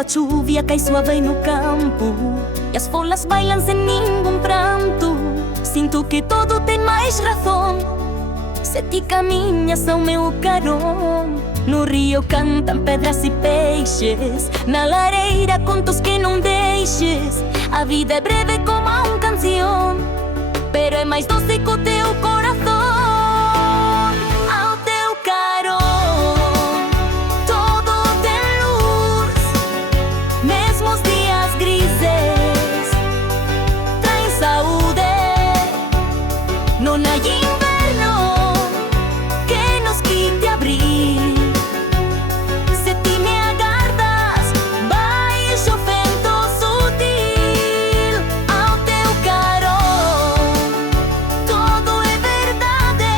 a chuvia cai suave no campo e as folhas bailam sem nenhum pranto. Sinto que todo tem mais razão. Se ti caminhas ao meu carão, no rio cantam pedras e peixes, na lareira contos que não deixes. A vida é breve como uma canção, pero é mais doce que o teu coração. Ao teu carão todo tem luz, mesmo os dias grises traz saúde. Não há inverno que nos quite abril. Se ti me agardas, baixo vento sutil. Ao teu carão todo é verdade,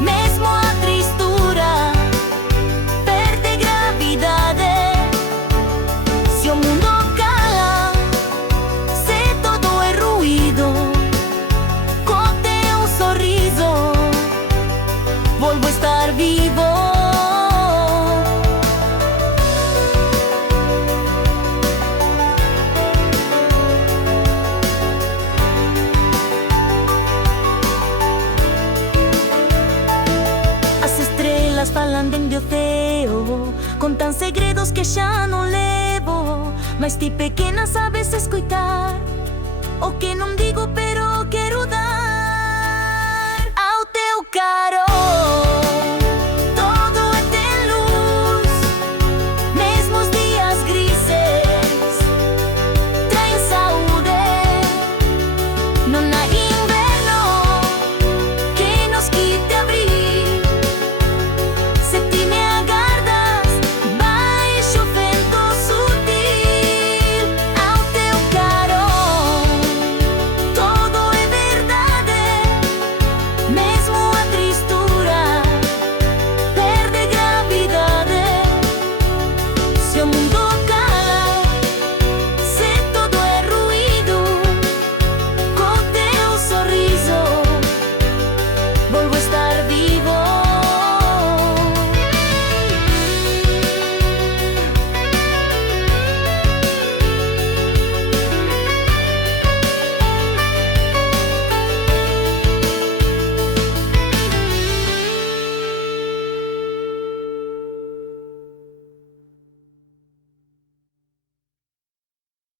mesmo a tristura perde gravidade. Se o mundo cala, se todo é ruído, com teu sorriso volvo a estar vivo. As estrelas falam dentro do céu, contam segredos que já não levo, mas ti pequena sabes escutar o que não digo, pero quero dar ao teu carão.